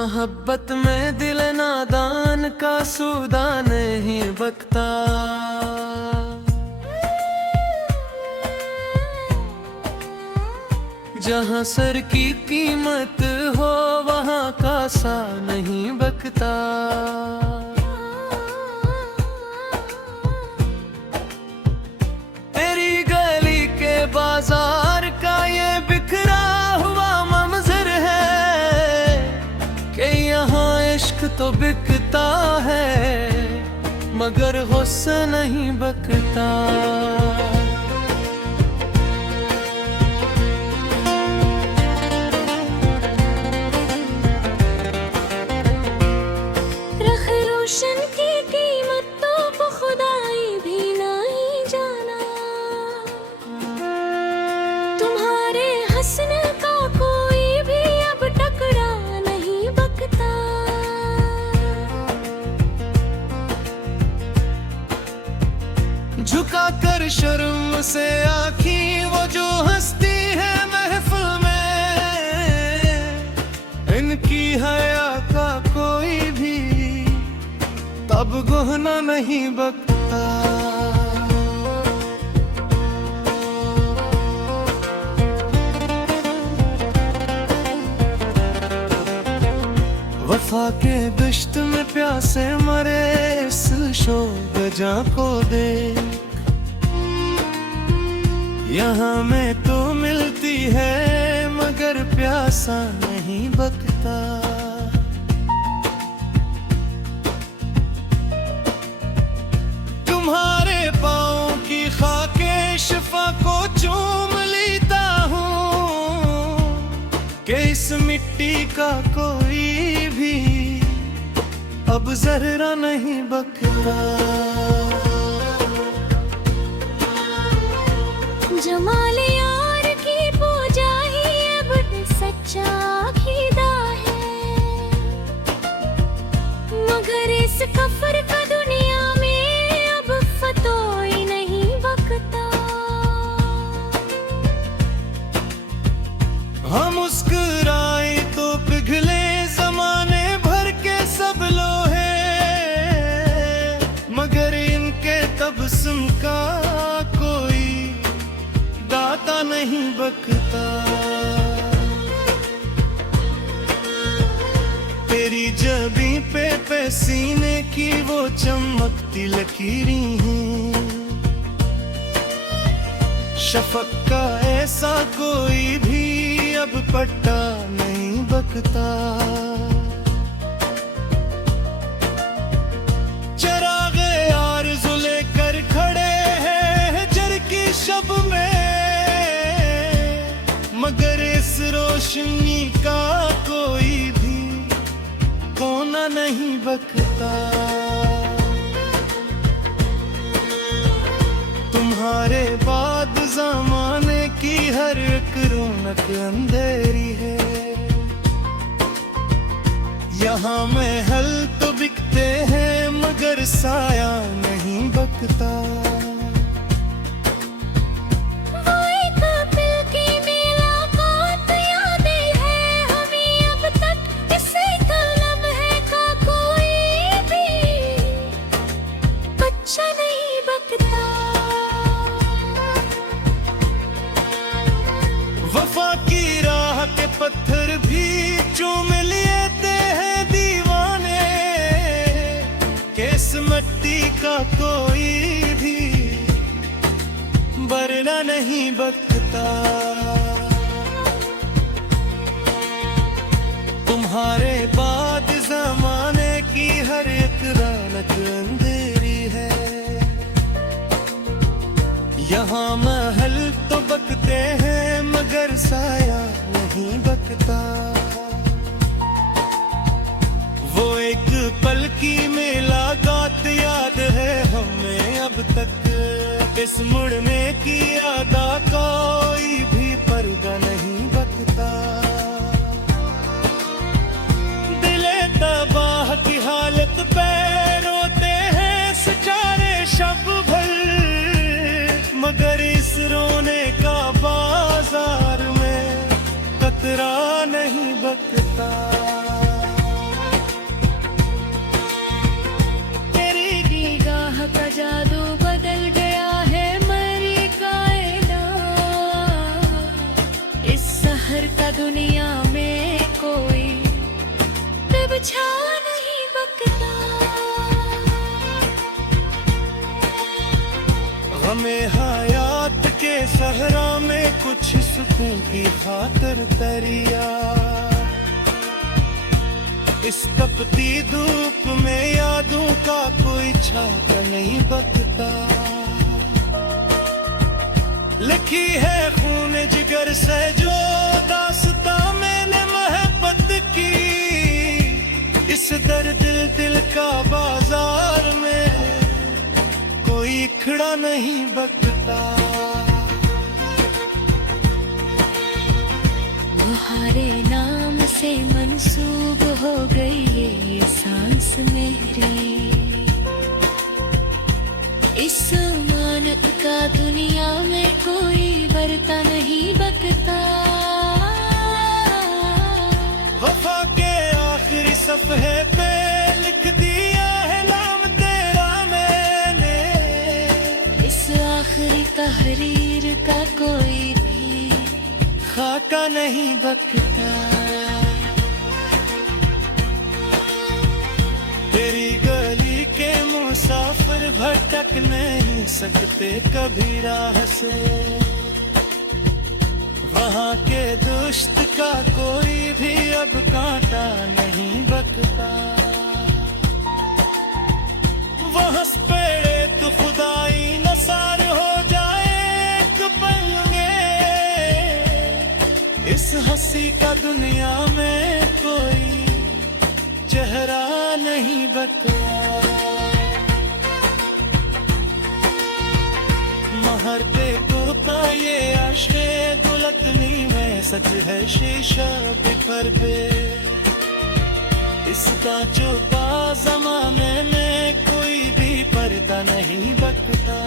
मोहब्बत में दिल नादान का सूदा नहीं बकता। जहाँ सर की कीमत हो वहाँ का सा नहीं बकता। तेरी गली के बाजार का ये बिखरा हुआ मंजर है कि यहाँ इश्क तो बिकता है मगर हुस्न नहीं बकता। की कीमत तो खुदाई भी नहीं जाना। तुम्हारे हंसने का कोई भी अब टकरा नहीं बकता। झुका कर शर्म से आँखी वो जो हंसती है महफिल में, इनकी हया का कोई भी अब गहना नहीं बकता। वफा के दश्त में प्यासे मरे इस शोबजा को देख, यहाँ में तो मिलती है मगर प्यासा नहीं बकता। तुम्हारे पाँव की खाके शिफा को चूम लेता हूँ कि इस मिट्टी का कोई भी अब जर्रा नहीं बकता। जमाल यार की पूजा ही अब सच्चा खीदा है मगर इस कफर का दुनिया हम मुस्कुराए तो पिघले जमाने भर के सब लोहे मगर इनके तबस्सुम का कोई दाता नहीं बकता। तेरी जबी पे सीने की वो चमकती लकीरें हैं, शफक का ऐसा कोई भी अब पट्टा नहीं बकता। चरागे आरज़ू लेकर खड़े हैं हजर की शब में मगर इस रोशनी का कोई भी कोना नहीं बकता। तुम्हारे बाद ज़माने की हर एक रौनक अंधेरी है, यहाँ महल तो बिकते हैं मगर साया नहीं बकता। वफा की राह के पत्थर भी चूम लेते हैं दीवाने कि इस मिट्टी का कोई भी बरना नहीं बकता। तुम्हारे बाद ज़माने की हर एक रौनक अंधेरी है, यहाँ महल तो बकते हैं मगर साया नहीं बकता। वो एक पल की मुलाकात याद है हमें अब तक, इस मुड़ने की अदा कोई भी पर्दा नहीं बकता। दिले तबाह की हालत पे रोते हैं सचारे शब भर मगर इस रोने का बाजार में कतरा नहीं बकता। सहरा में कुछ सुकून की खातर तरिया, इस तपती धूप में यादों का कोई छाता नहीं बकता। लिखी है खून जिगर से जो दास्ता मैंने मोहब्बत की, इस दर्द दिल का बाजार में कोई खड़ा नहीं बकता। तुम्हारे नाम से मंसूब हो गई ये सांस मेरी, इस मानत का दुनिया में कोई बरता नहीं बकता। वफा के आखिरी सफ़हे पे लिख दिया है नाम तेरा मैंने, इस आखिरी तहरीर का कोई भी खाका नहीं बकता। तेरी गली के मुसाफिर भटक नहीं सकते कभी राह से, वहाँ के दुश्त का कोई भी अब कांटा नहीं बकता। वहाँ पेड़े तो खुदाई नसार हो जाए एक पल में, इस हंसी का दुनिया में कोई चेहरा नहीं बकता। महर पे तोता ये आशे दुलतनी में सच है शीशा बिखर पे, इसका जो जमाने में कोई भी पर्दा नहीं बकता।